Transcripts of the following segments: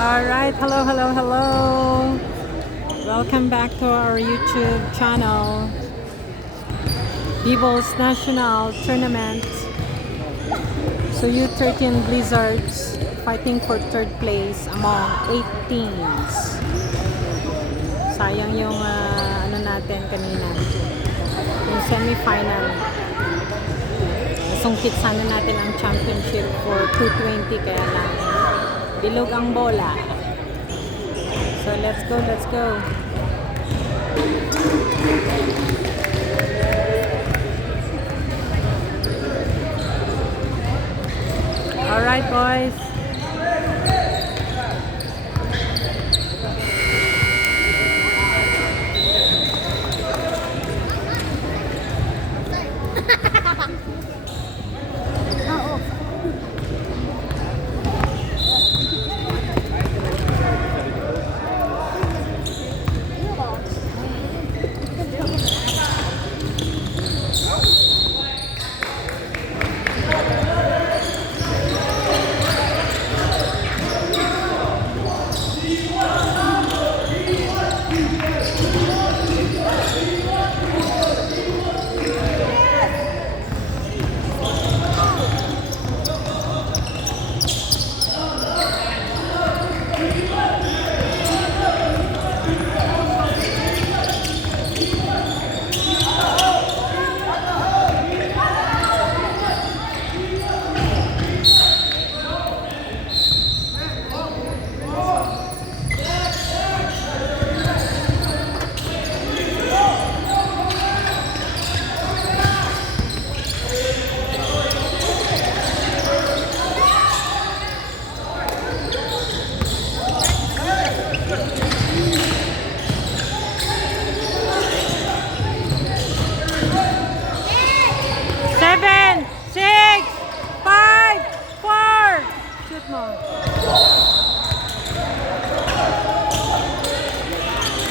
Alright, hello, hello, hello. Welcome back to our YouTube channel. BBALLS National Tournament. So U13 Blizzards fighting for third place among 8 teams. Sayang yung ano natin kanina. Yung semi-final. Sungkit sana natin ang championship for 220 kaya lang bilog ang bola. So let's go, let's go. Alright boys.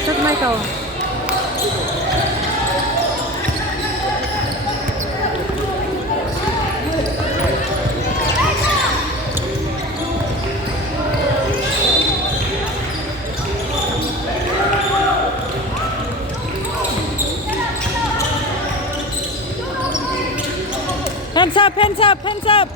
Shoot Michael. Hands up, hands up, hands up.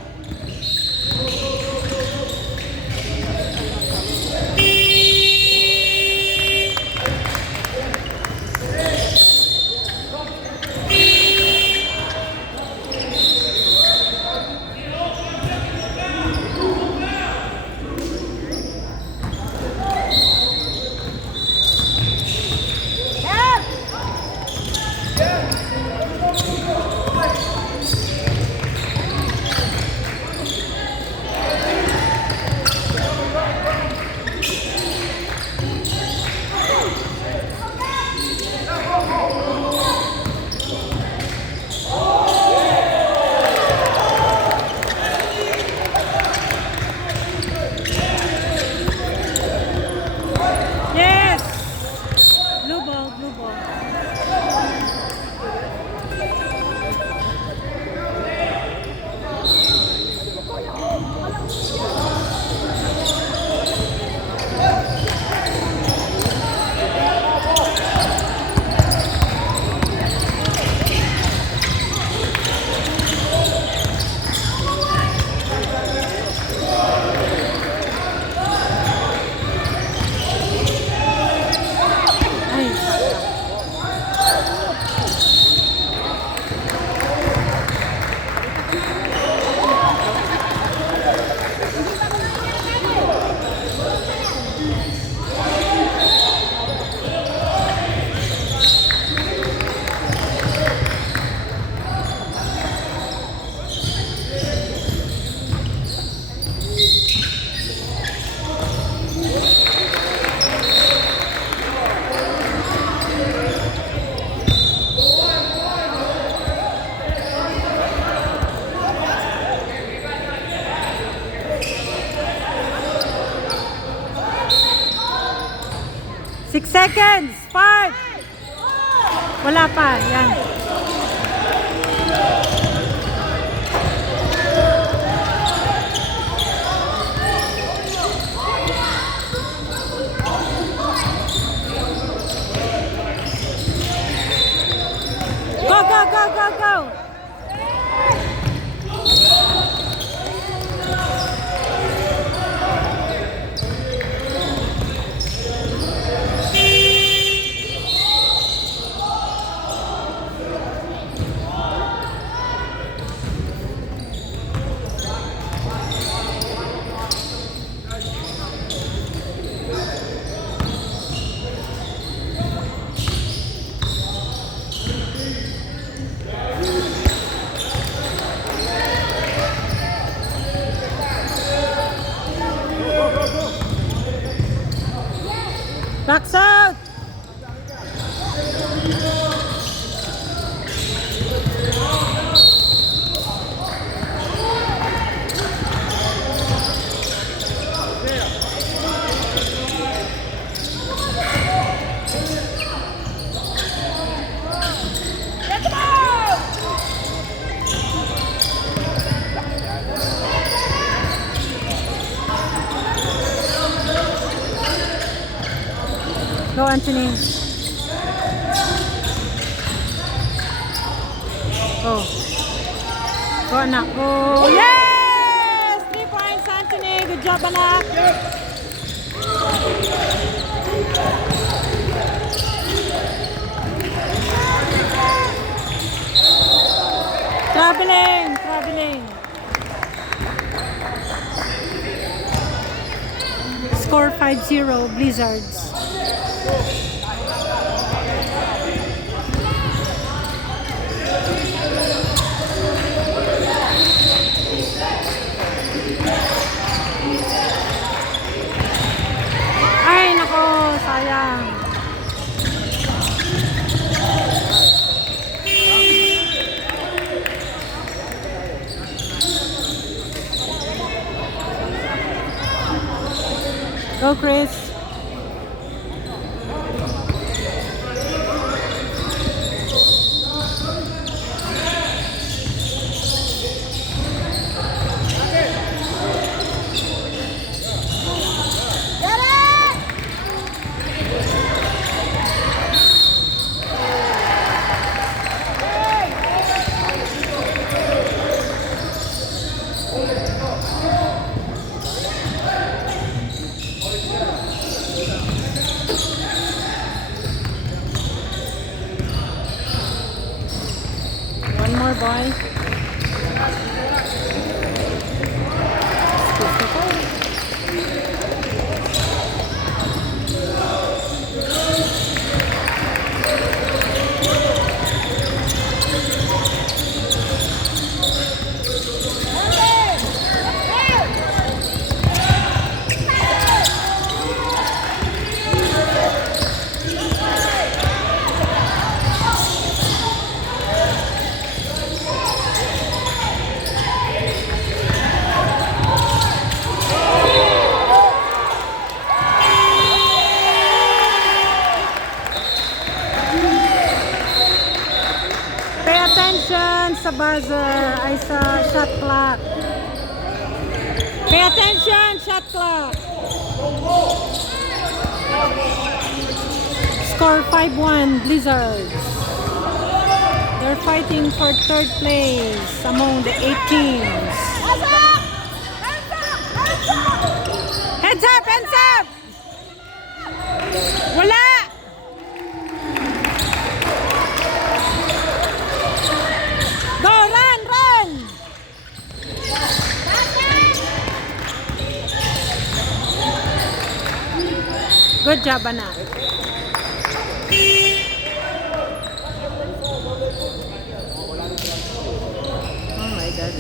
Six seconds. 5. Wala pa. Yan. Backs out! Go, Anthony. Go. Go, anak. Go. Yes! 3 points, Anthony. Good job, anak. Traveling. Score 5-0, Blizzards. Ay, nako, sayang. Go, Chris. One more, boy. Pay attention sa buzzer ay sa shot clock. Pay attention, shot clock. Score 5-1, Blizzards. They're fighting for third place among the 8 teams. Heads up, hands up! Wala! Go, run, run! Good job, anak. Oh my God,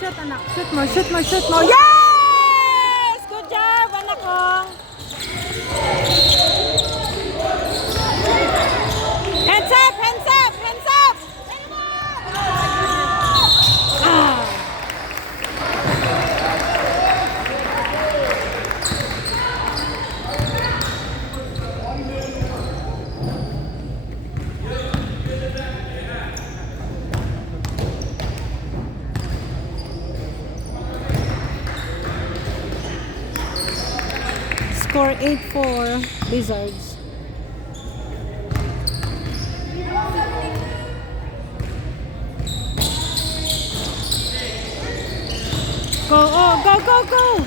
Shoot, anak. Shoot mo, shoot mo, shoot mo. Yes! Good job, anak ko. Hands up, hands up, hands up. Ah. Score 8-4, Blizzards. Go, oh, go, go, go!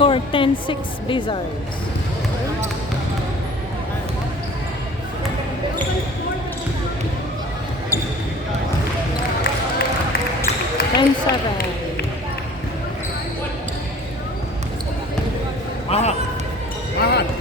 Score 10-6 Blizzards. 10-7. Aha. Aha.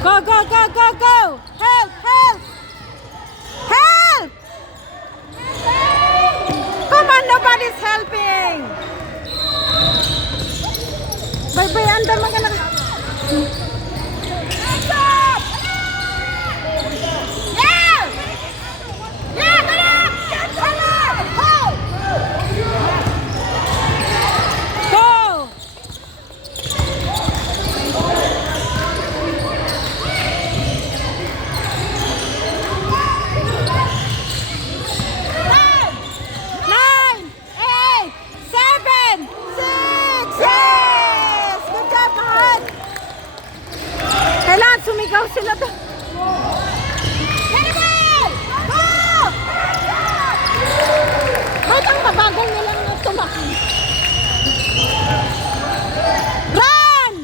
Go, go, go, go, go! Help, help! Help! Come on, nobody's helping! Bye-bye, andam ka na. Go! Nine, eight, seven, six, yes! Good job, Mahal! Kailangan sumigaw sila to. Ba't ang mabagal nilang tumakbo? Run!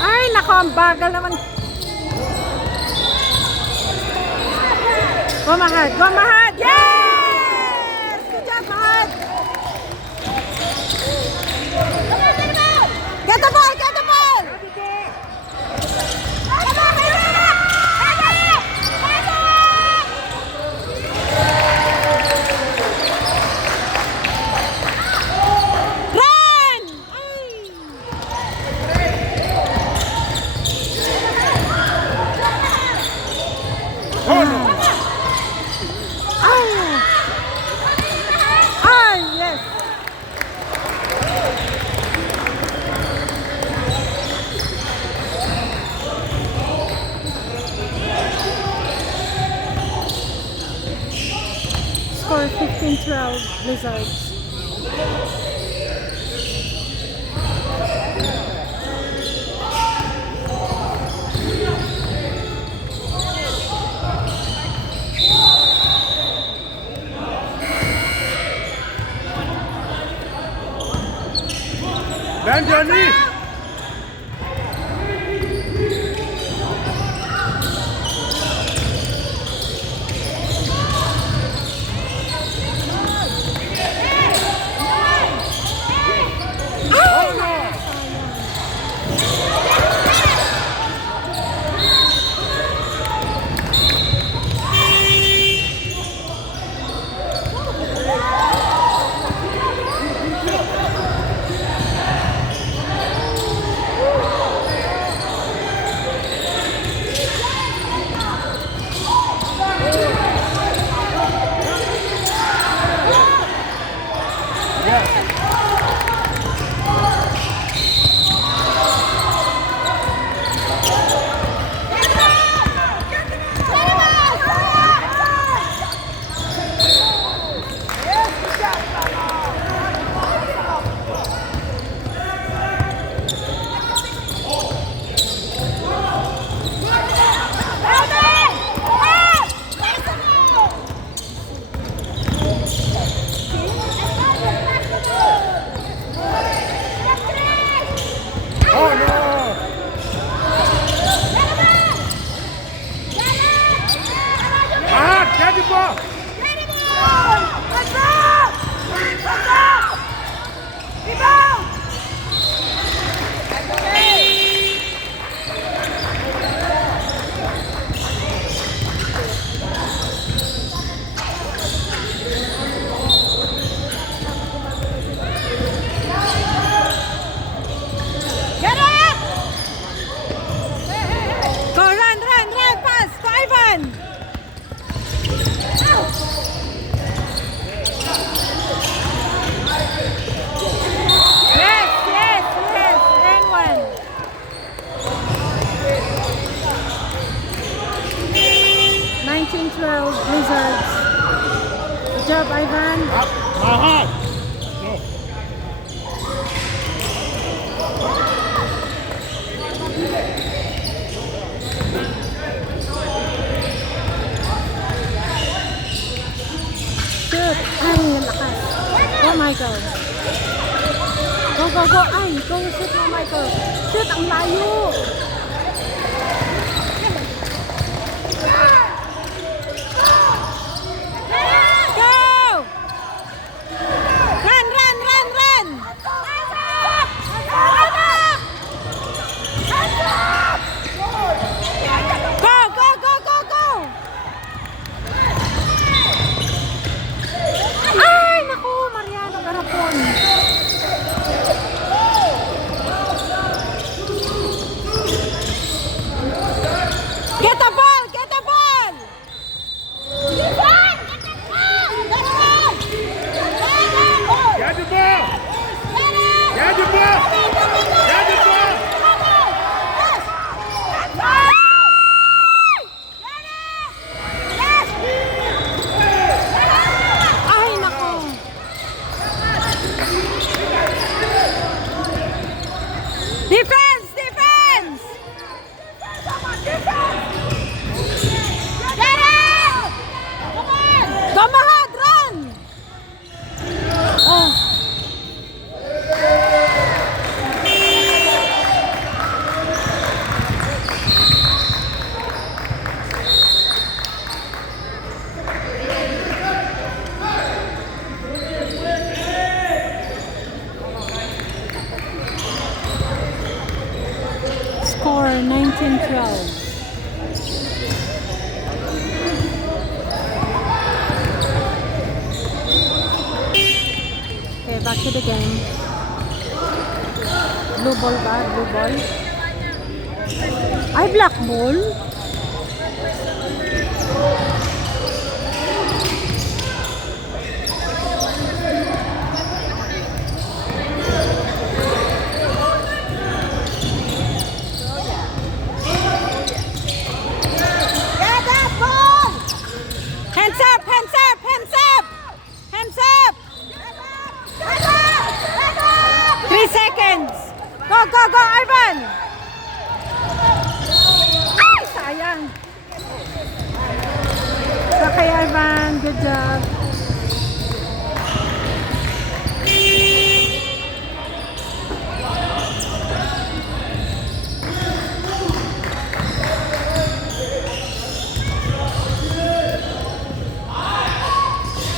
Ay, nako, ang bagal naman. Go, Mahad! Go, Mahad! Yes! Good job, Mahad! Get the ball! Get the ball! Run! Ay! Ay, yes! Score 15-12 Blizzards. Ben Johnny. 12, Blizzards. Good job, Ivan. Mahat. No. Shoot. Ay, ang lakas. Oh, Michael. Go, go, go. Ay, go shoot mo, Michael. Shoot, ang layo. Go! Run, run, run, run! Go, go, go, go, go! Ay, naku, Mariano Garapon. Get the ball! Get the ball! Get the ball. Get the ball. Get the ball. Ay, naku. Defense! Defense! Go, Mahad! Run! Oh. Score 19-12. Okay, back to the game. Blue ball ba? Blue ball? Ay, black ball? Hands up! Hands up! Hands up! Hands up! 3 seconds! Go, go, go, Ivan! Ay, sayang! Okay, Ivan. Good job.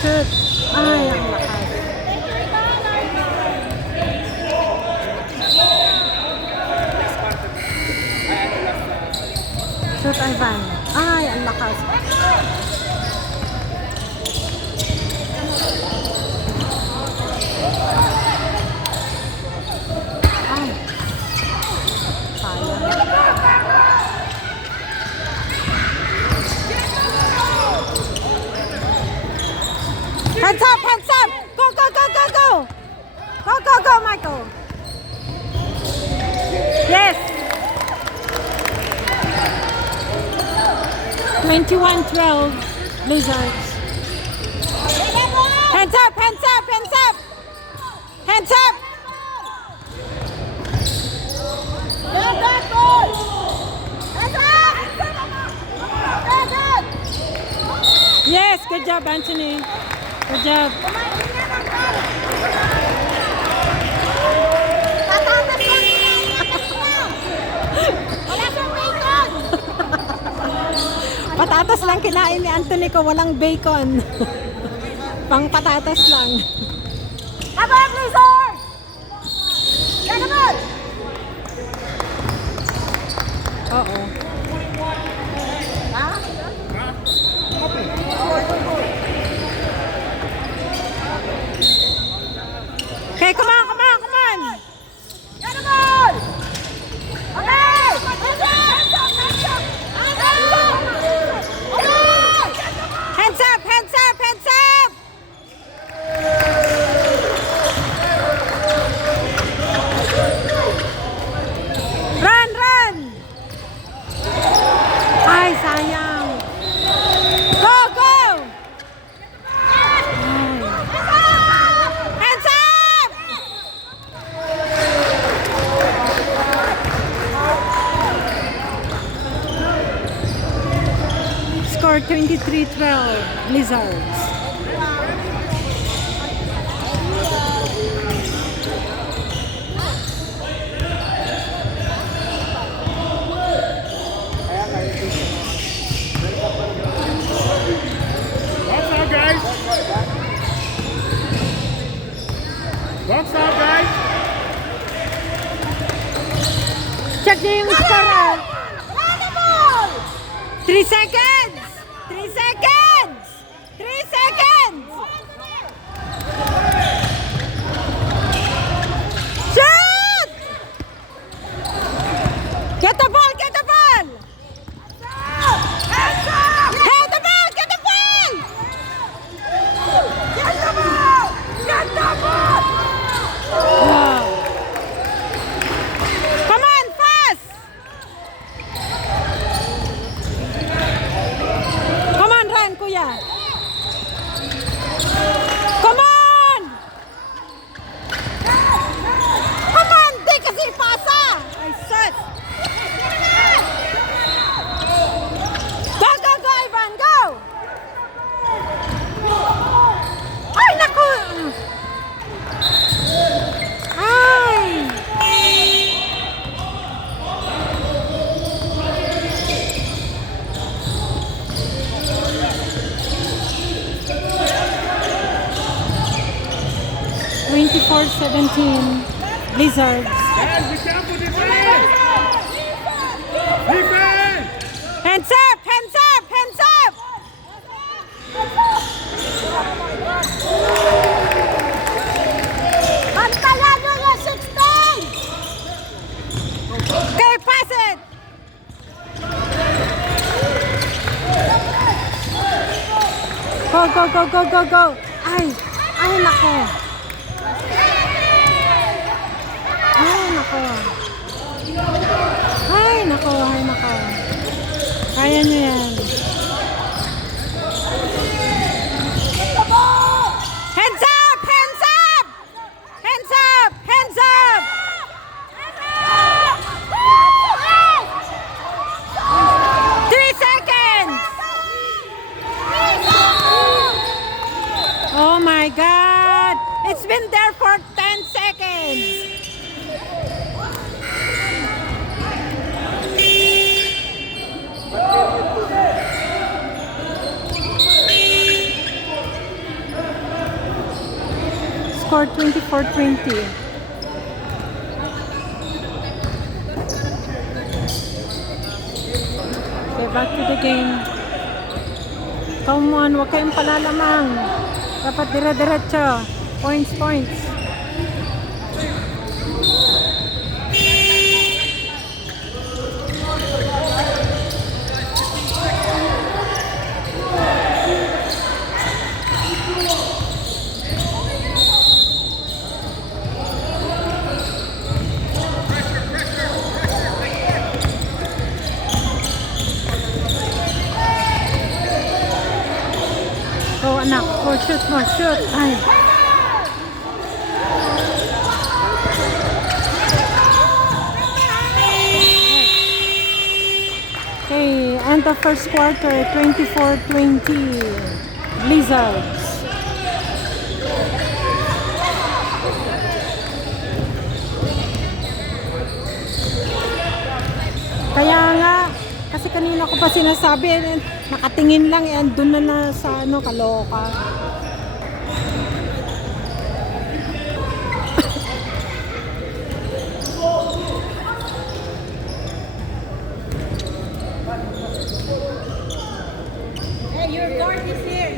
Shoot. Ay, ang lakas. Shoot, Ivan. Ay, ang lakas. Ay. Sayang. Hands up, hands up! Go, go, go, go, go! Go, go, go, Michael! Yes! 21-12, Blizzards. Hands up, hands up, hands up! Hands up! Yes, good job, Anthony. Good job. Patatas lang kinain ni Anthony ko, walang bacon. Pang patatas lang. Abang Blizzard! Yan naman! Oo. Ha? Okay, come on, come on, come on! Yan naman! Okay! Hands up, hands up, hands up! Score 23-12, Blizzards. Box out, guys. Box out, guys. Check niyo yung score. Animal! 3 seconds! 3 seconds! 3 seconds! Shoot! Get the ball! Get the ball! Hands up! Hey, the ball! Get the ball! Get the ball! Get the ball! Wow. Come on, fast! Come on, run, kuya. Come on! Come on, di kasi pasa! Ay, sus! Go, go, go, Ivan, go! Ay, naku! Ay! (24-17) Blizzards. Guys, be careful, defense. Defense. Hands up! Hands up! Hands up! Bantayan nyo yung 16! Okay, pass it! Go, go, go, go, go, go! Ay! Ay, nako! Ay, nako! Ay, nako! Ay, nako! Kaya nyo yan. Hands up! Hands up! Hands up! Hands up! 3 seconds! Oh my God! It's been there for 10 seconds! Score 24-20. Okay, back to the game. Come on, huwag kayong palalamang. Dapat dire-diretso. Points, points. Go, anak. Go, shoot mo, shoot. Ay. Okay, end of first quarter, 24-20. Blizzards. Kaya nga, kasi kanina ko pa sinasabi, nakatingin lang, andun na sa ano, kaloka. Hey, your guard is here.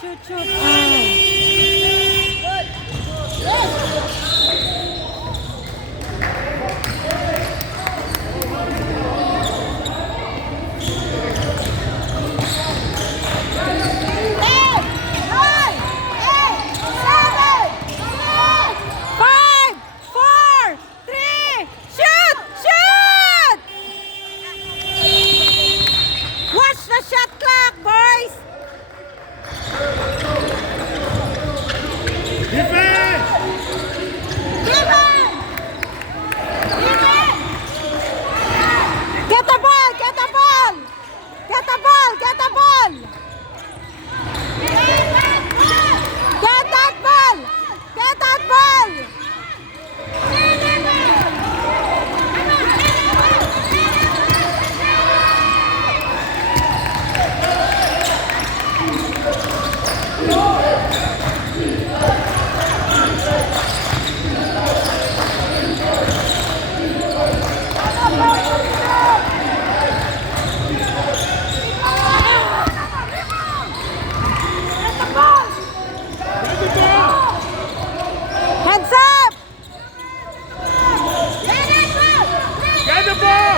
shoot, shoot. Ay. Five, four, three, shoot, shoot! Watch the shot clock, boys. Defense! Get the ball, get the ball. Get the ball, get the ball. Get that ball. Get that ball. Heads up. Get the ball!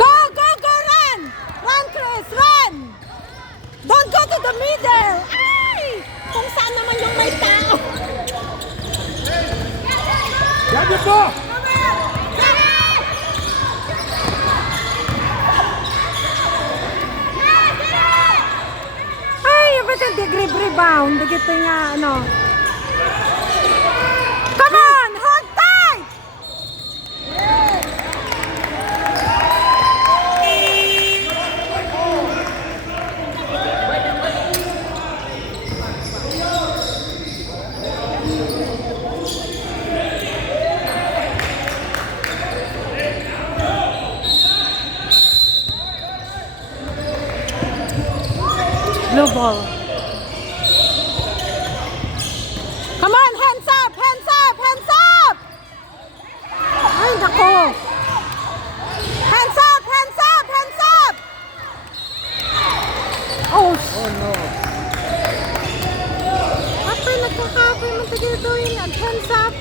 Go, go, go, run. Run, Chris, run. Don't go to the middle. Ay! Kung saan naman yung may tao. Get the ball! Ay, ba't ang grip rebound? Dito nga, ano. Come on, hold tight! Blue ball. Come on, hands up, hands up, hands up! Ay, nako. Hands up, hands up, hands up! Oh, Oh no. apa nagkakapay mo dito yun? Hands up!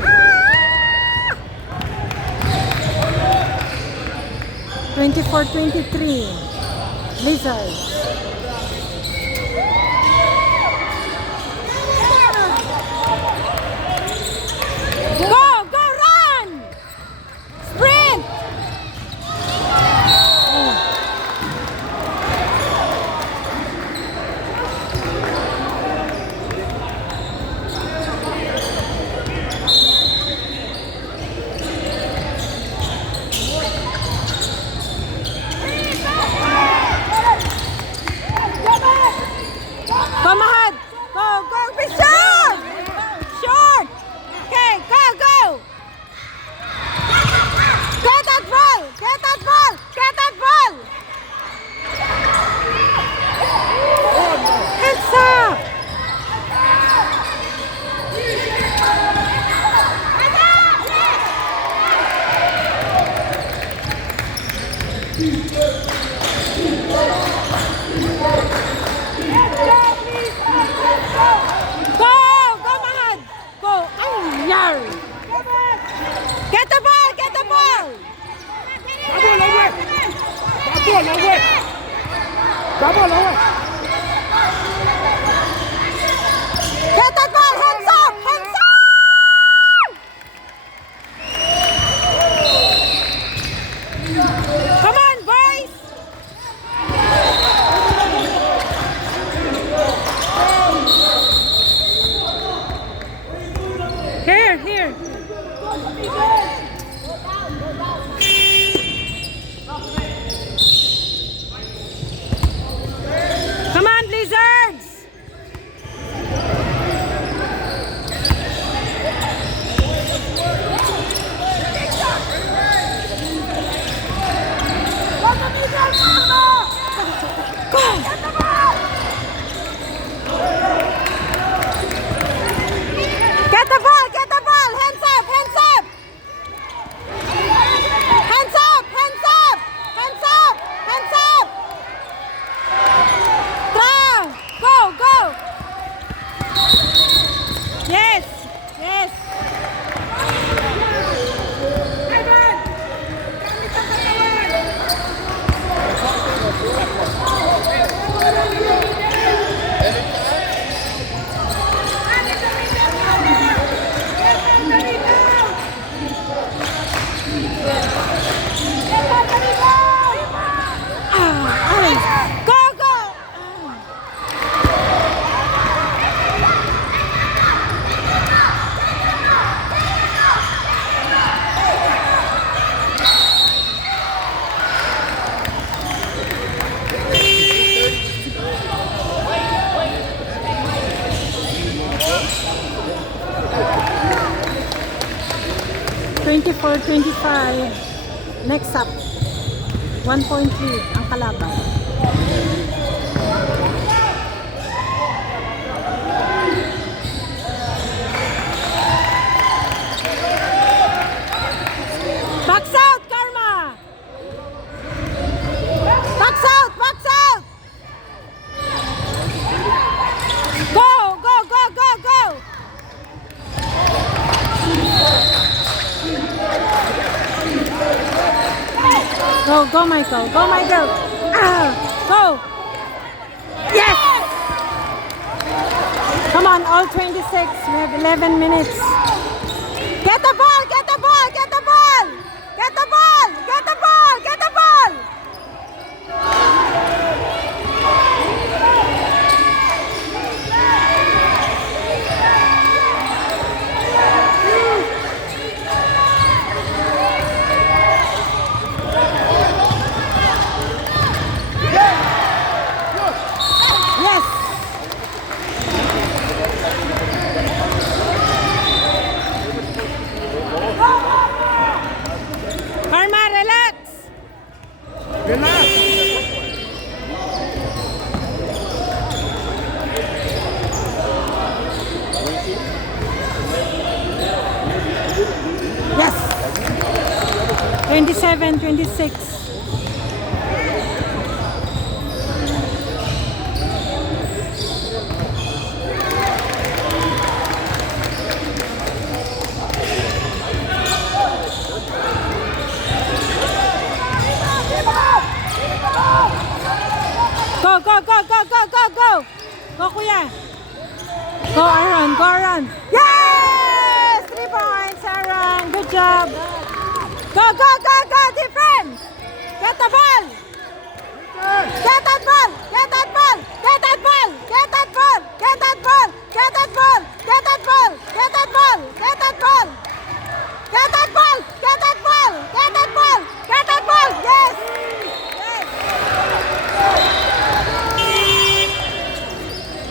Ah! 24-23 Blizzards. Go! Go! Run! Sprint! Come ahead! Go! Go! Be short! Short! Okay, go! Go! Get that ball! Get that ball! Get that ball! Heads up! Go! Go, Mahad! Go! Ay, yar! Get the ball! Get the ball! Double away! Double away! Double away! Get that ball! Hands up! Hands up! Come on, boys! Here, here. for 25. Next up, 1 point lead ang kalaban. Box out, Karma! Box out! Box out! Go! Go! Go! Go! Go! Go! Go, Michael! Go, Michael! Ah! Go! Yes! Come on, all 26. We have 11 minutes. Get the ball! Get the ball! Get the ball! Get the ball! Get the ball! Get the ball! Yes! Karma, relax! Relax. Yes! 27, 26. Go, go, go, go, go, go, go! Go, Kuya! Go, Aaron! Go, Aaron! Yes! 3 points, Aaron! Good job! Go, go, go, go! Defense! Get the ball! Get that ball! Get that ball! Get that ball! Get that ball! Get that ball! Get that ball! Get that ball! Get that ball! Get that ball! Get that ball! Get that ball! Get that ball! Get that ball! Yes!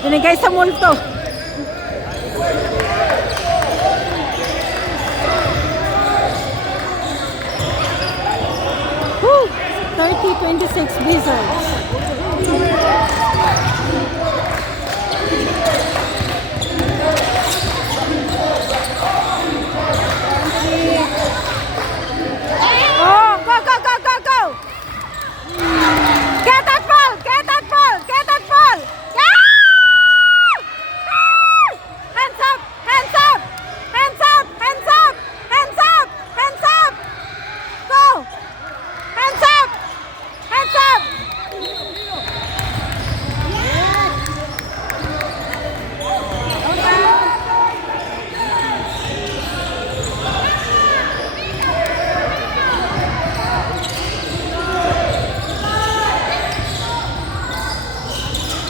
Binigay sa multo. Woo! 30-26 Blizzards. Oh, go, go, go, go, go! Get that ball! Get that ball! Get that ball! Yeah! Hands up! Hands up! Hands up! Hands up! Hands up! Hands up! Go! Hands up! Hands up!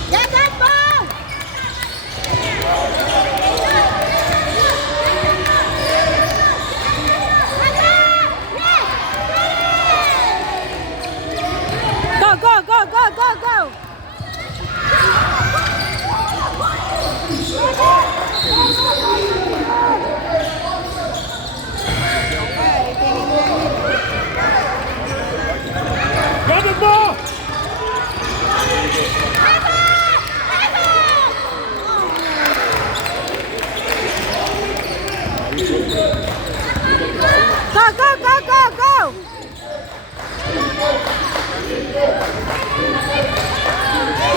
Get that ball! Go, go, go, go, go, go! Grab the ball. Go, go, go, go, go!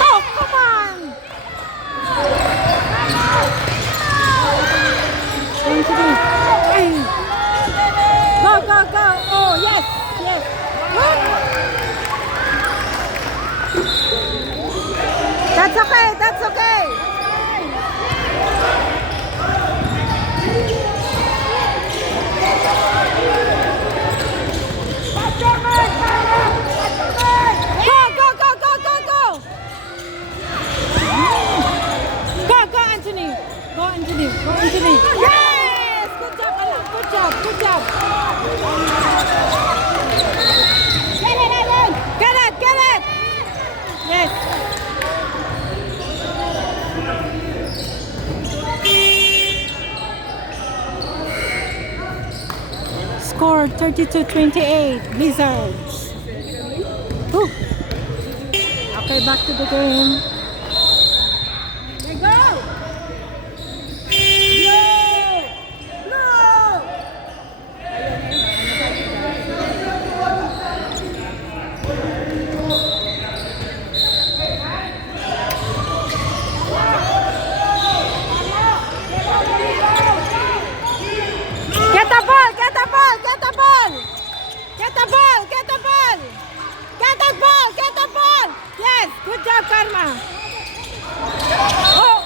Oh, come on! 23. Ay. Go, go, go! Oh, yes, yes. That's okay, that's okay. Go, go, go, go, go, go! Go, go, Anthony! Go, Anthony! Go, Anthony! Yes! Good job, Alan! Good job! Good job! Get it, Evan! Get it! Get it! Yes! score 32-28. Blizzards. Whew. Okay, back to the game. There you go. Get the ball, get the ball, get the ball. Get the ball, get the ball. Get the ball, get the ball. Yes, good job, Karma. Oh.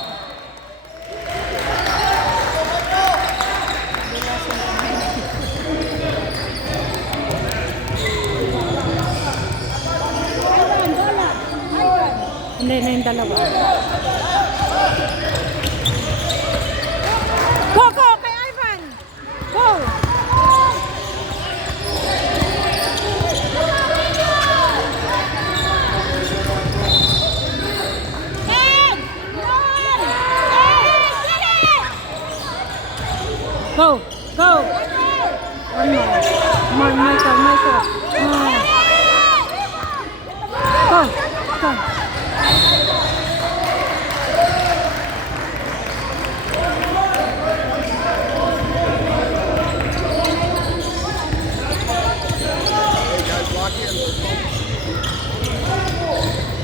Hindi na yung dalawa. Go, go, kay Ivan. Go. Go, go. One more. Come on, Michael, Michael. Go, go.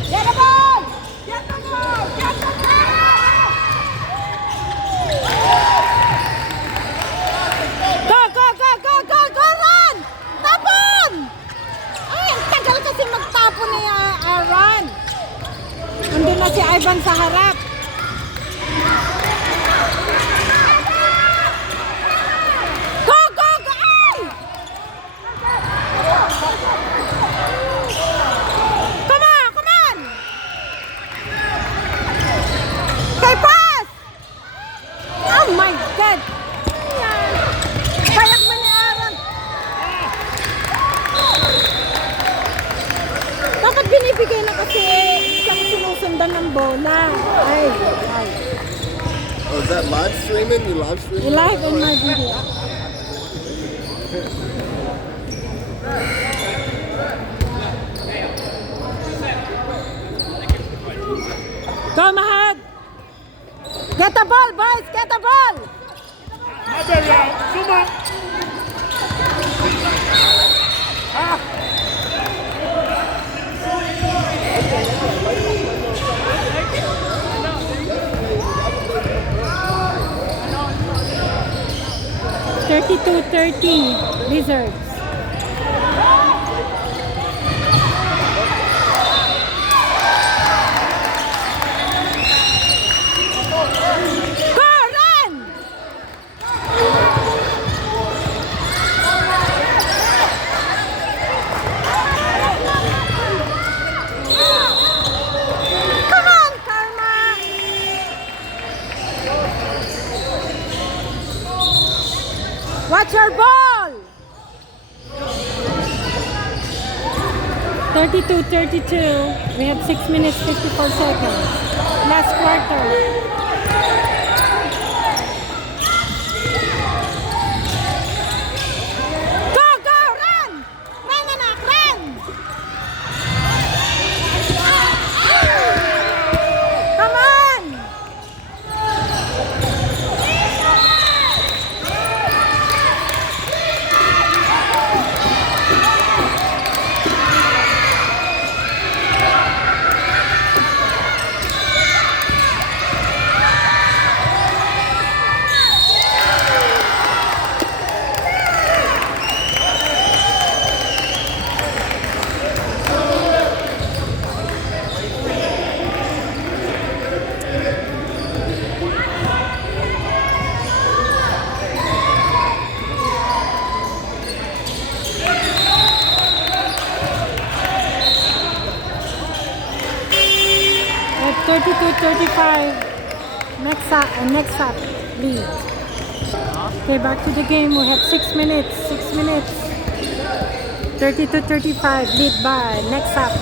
Get the ball! Get the ball! Get the ball! Go, go, go, go, go, go, run! Tapon! Ay, ang tagal kasi magtapon ni Aaron. Nandun na si Ivan sa harap. Go, go, go! Ay! Come on, come on! Okay, pass! Oh my God! Ayan. Kayak mo ni Aaron. Dapat binibigay na kasi isang sinusundan ng bola. Ay, ay. Oh, is that live streaming? You live streaming? Live in my video. Go, Mahad! Get the ball, boys! Get the ball! Not very out. Zuma. Ah. Thirty-two, 30 Wizards. Go, run! Come on, Karma! Watch your ball! 32-32. We have 6 minutes 54 seconds. Last quarter. Go, go, run! Run, anak, run! Come on! At 32-35. Next up, lead. Okay, back to the game. We have 6 minutes. 6 minutes. 32-35. Lead by next up.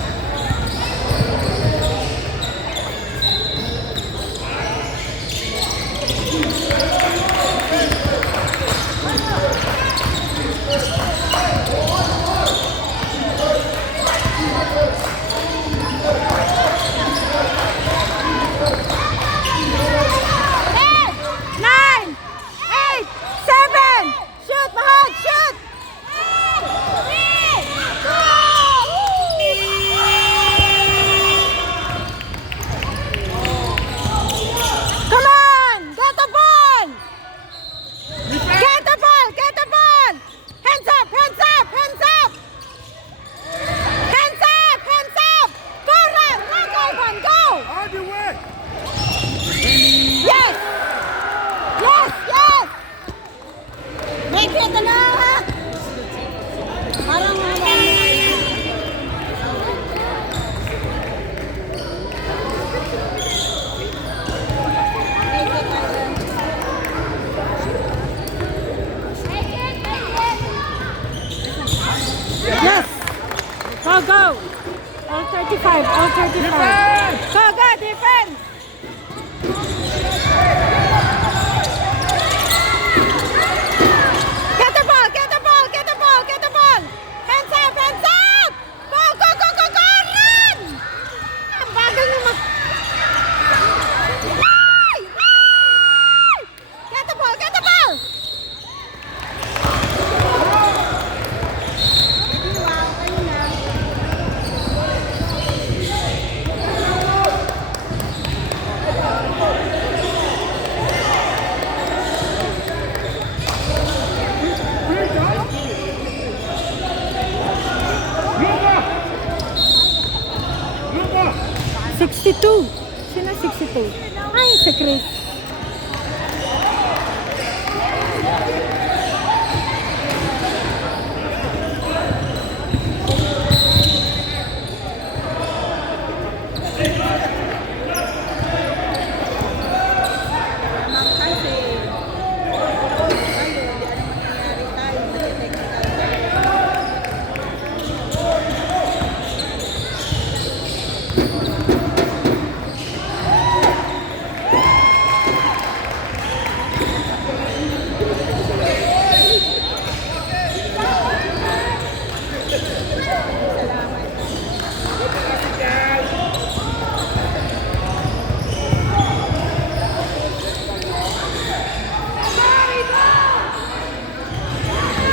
62. Sino 62? Ay, si Chris.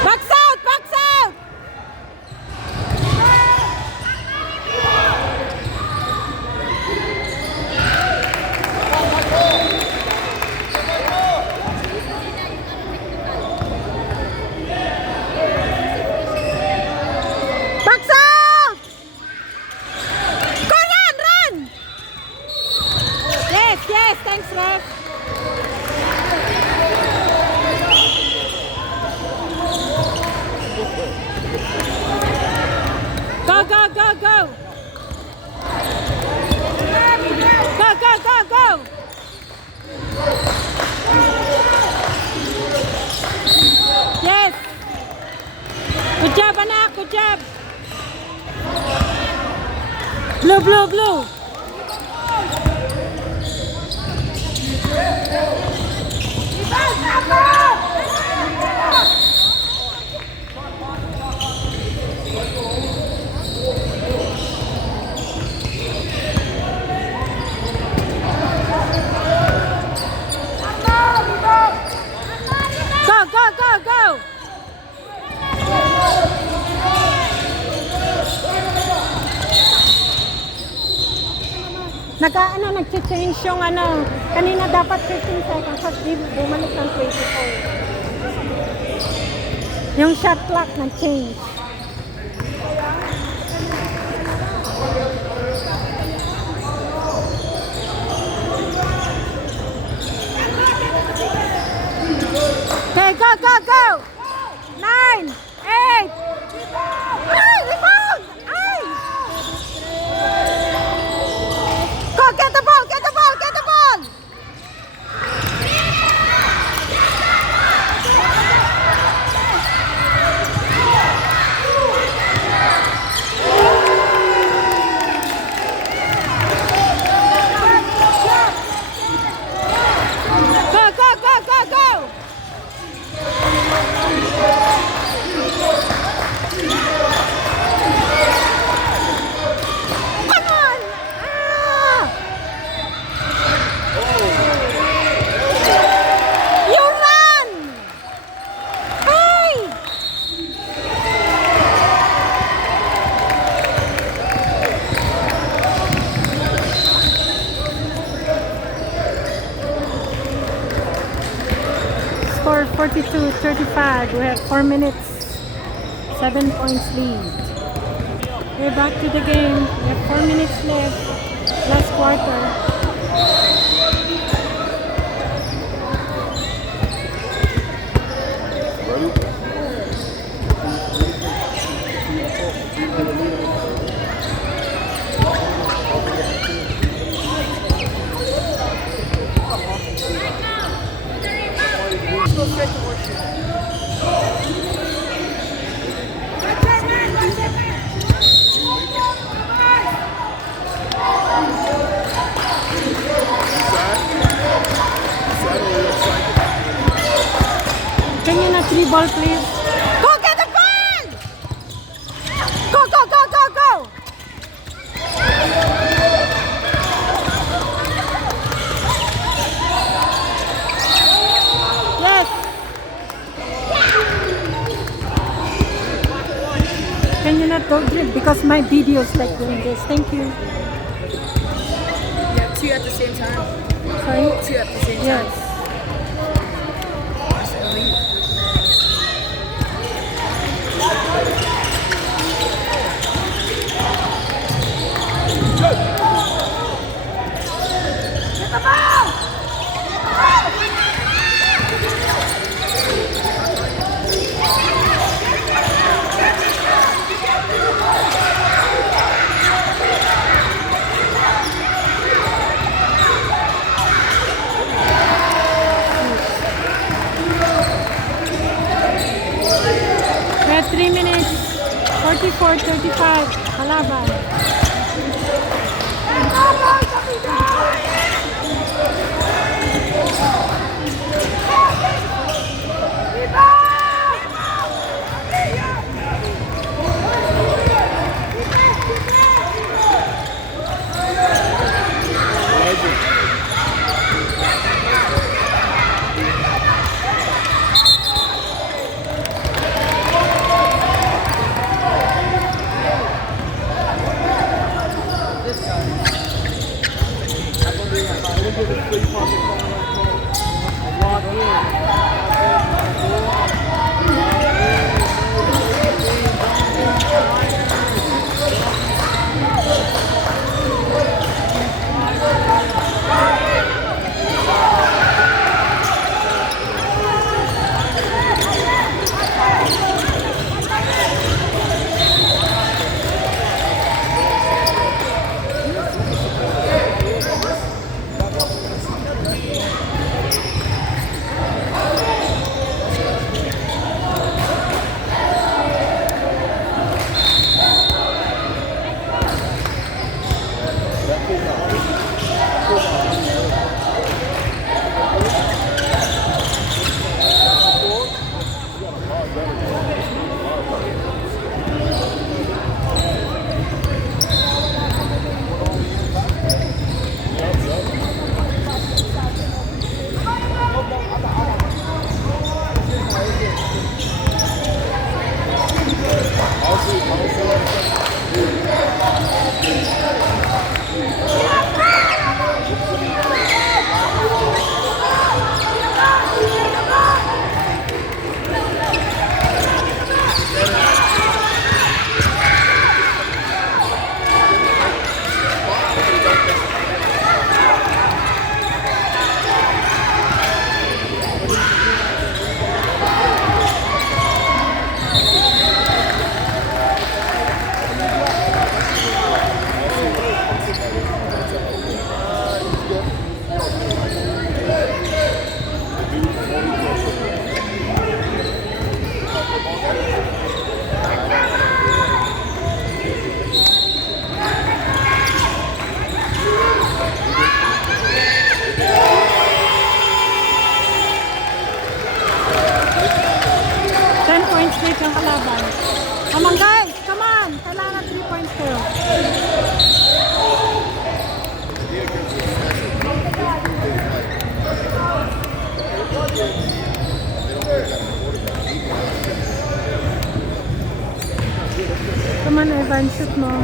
Box out! Box out! Box out! Go run! Run! Yes, yes, thanks, Ref. Go, go, go, go! Go, go, go, go! Yes! Good job, anak! Good job! Blue, blue, blue! Go, go, go, go! Nag-change yung kanina dapat 15 seconds at bumalik ng 24. Yung shot clock nag-change. Okay, go, go, go! 9, 8! Ay, rebound! Ay! Go, get the ball, get the ball, get the ball! Go, go, go, go, go! Come on! Ah! You run! Hey! Score 42-35. We have 4 minutes, 7 points lead. We're back to the game. We have 4 minutes left. Last quarter. Can you not 3 ball, please? Go get the ball! Go, go, go, go, go! Yes! Can you not go drip? Because my videos like doing this. Thank you. You have 2 at the same time. Sorry? 2 at the same time. Yes. That's elite. 34-35. Kalaban. Come on guys, come on. Kailangan 3 points kayo. Come on Evan, shoot mo.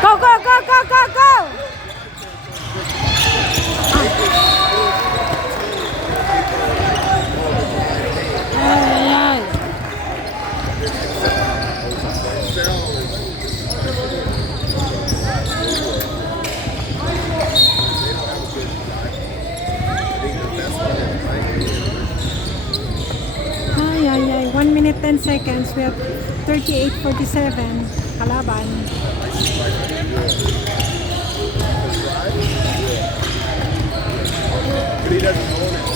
Go, go, go, go, go, go! Ay, ay. Ay, ay, ay. 1 minute 10 seconds. We have 38:47. Kalaban. But he doesn't own it.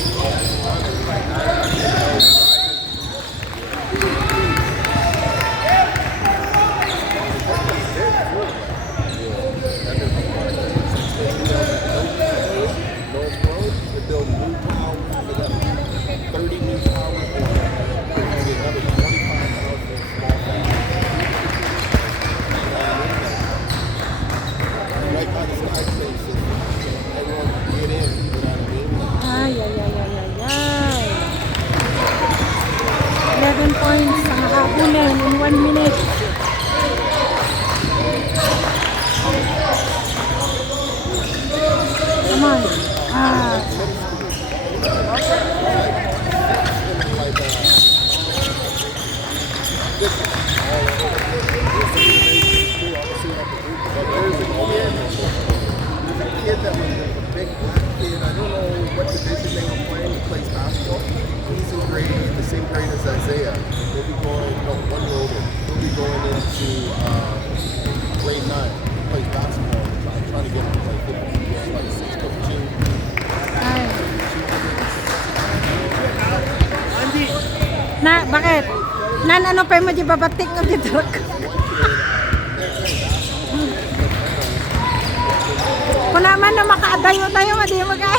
North Road, they build new towers for them. 30 new towers. Nan ano pa mo di babatik nga dito. Kung naman na makaadayo-dayo mo di mo kaya.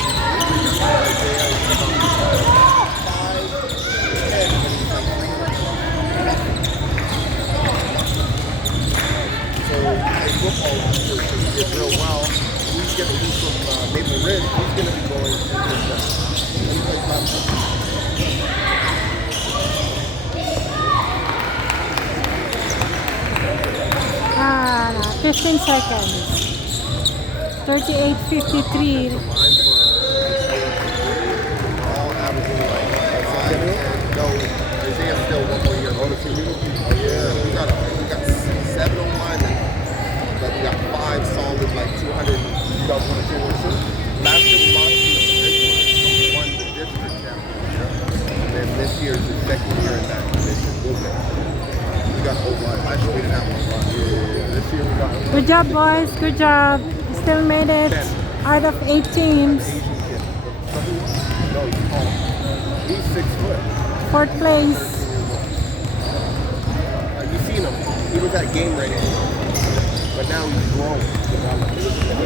Football did real well. He's going to be from Maple Ridge. He's going to be going to Ah, 15 seconds. 38:53. all averaging like 5. No, Isaiah's still 1 more year older than you. Yeah, we got 7 on linemen, but we got 5 solid, like 200. Last year we lost to the division, won the district championship, and then this year is the second year in that division. We got O-line. Last year we didn't have one. Yeah, this year we got O-line. Good job, boys. Good job. Still made it out of 8 teams. No, he's tall. He's 6 foot. 4th place. You seen him. He was at game ready. But now he's grown.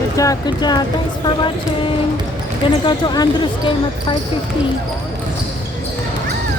Good job. Good job. Thanks for watching. Gonna go to Andrew's game at 5:50.